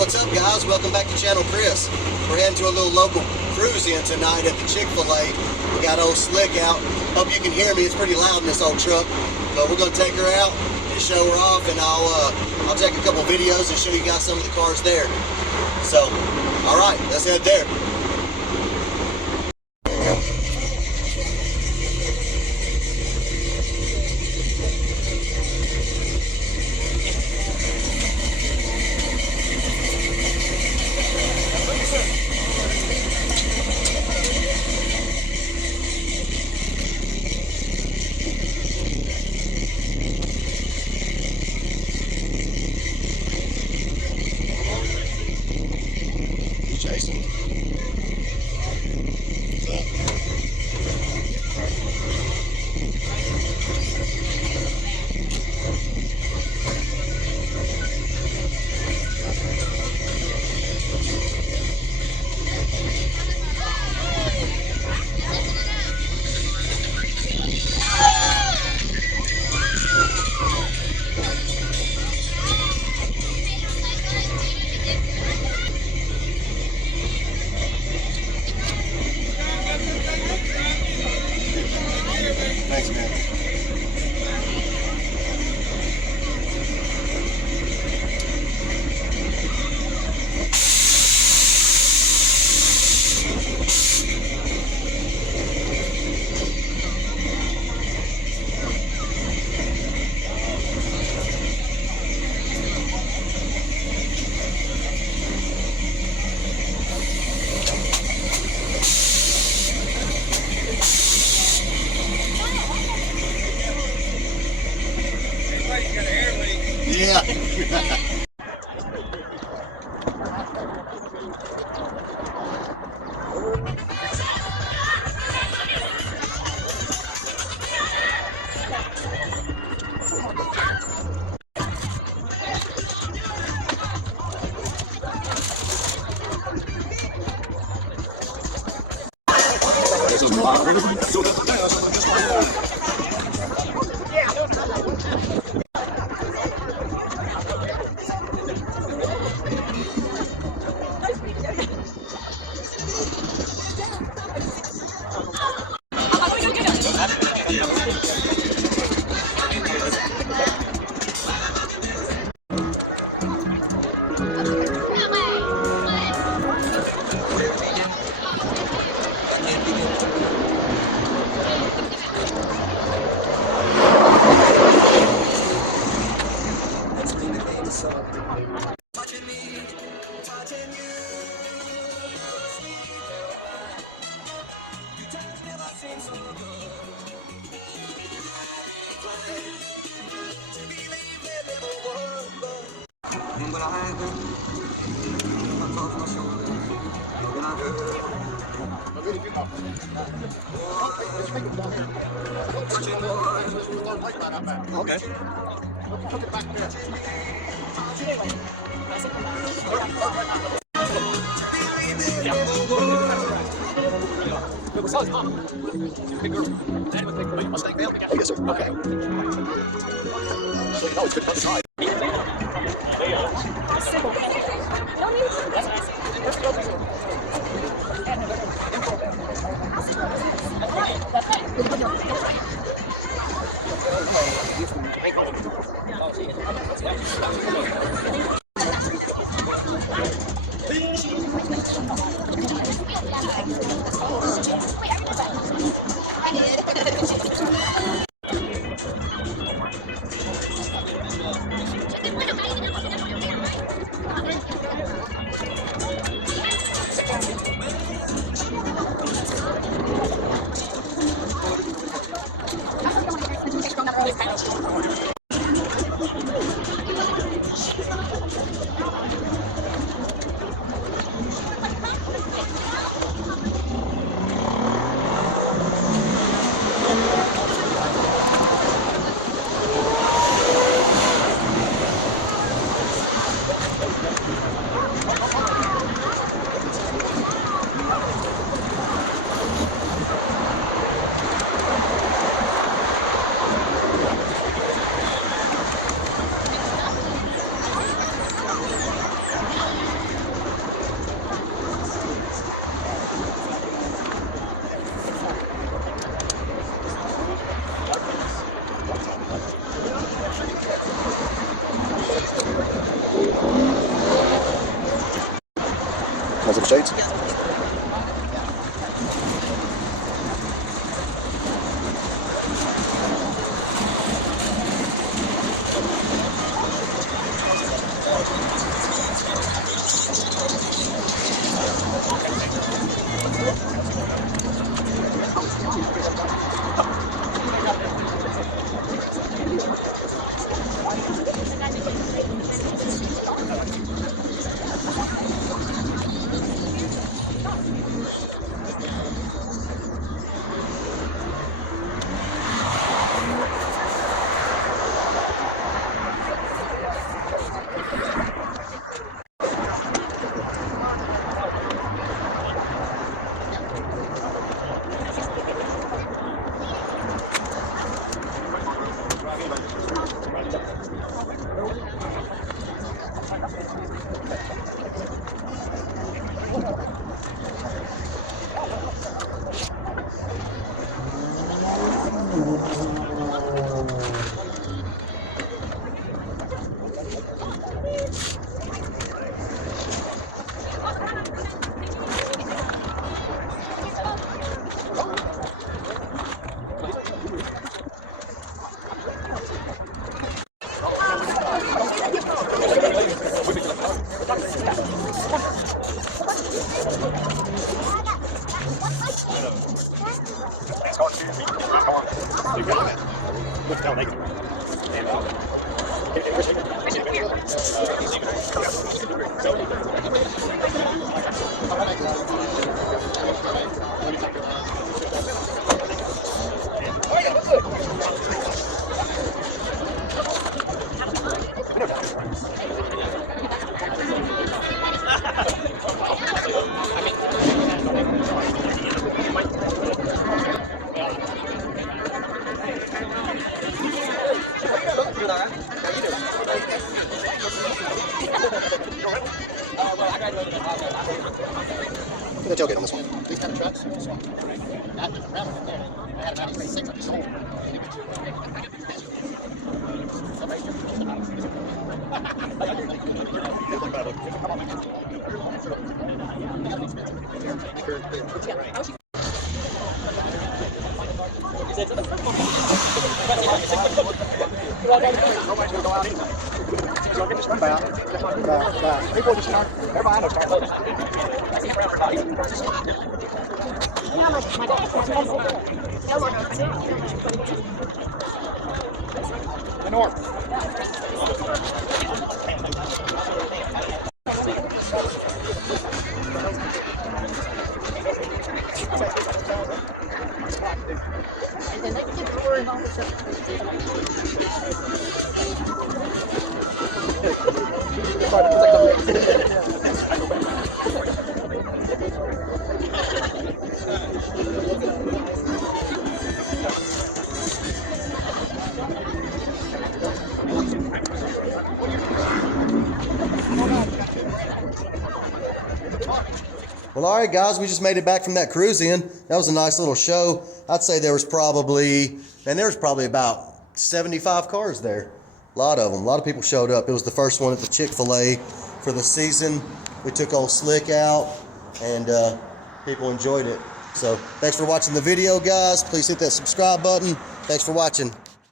what's up guys? Welcome back to Channel Chris. We're heading to a little local cruise in tonight at the Chick-Fil-A. We got old Slick out. Hope you can hear me. It's pretty loud in this old truck. But we're going to take her out and show her off, and I'll take a couple videos and show you guys some of the cars there. So, alright, let's head there. Jason. Thanks, man. Yeah. Touching me, touching you. Your touch never seems so good. To believe there never was, but and when I had her, I crossed my shoulder, and I heard. Okay. Put it back there. Yes, sir. Okay. So you know it's good outside. Nice little shades. The tailgate on this one. These kind of trucks. Not just around right there. I had about 6 of them. People just start, everybody knows start loading. The north. Well, all right, guys, we just made it back from that cruise in. That was a nice little show. I'd say there was probably about 75 cars there. A lot of them. A lot of people showed up. It was the first one at the Chick-Fil-A for the season. We took old Slick out, and people enjoyed it. So thanks for watching the video, guys. Please hit that subscribe button. Thanks for watching.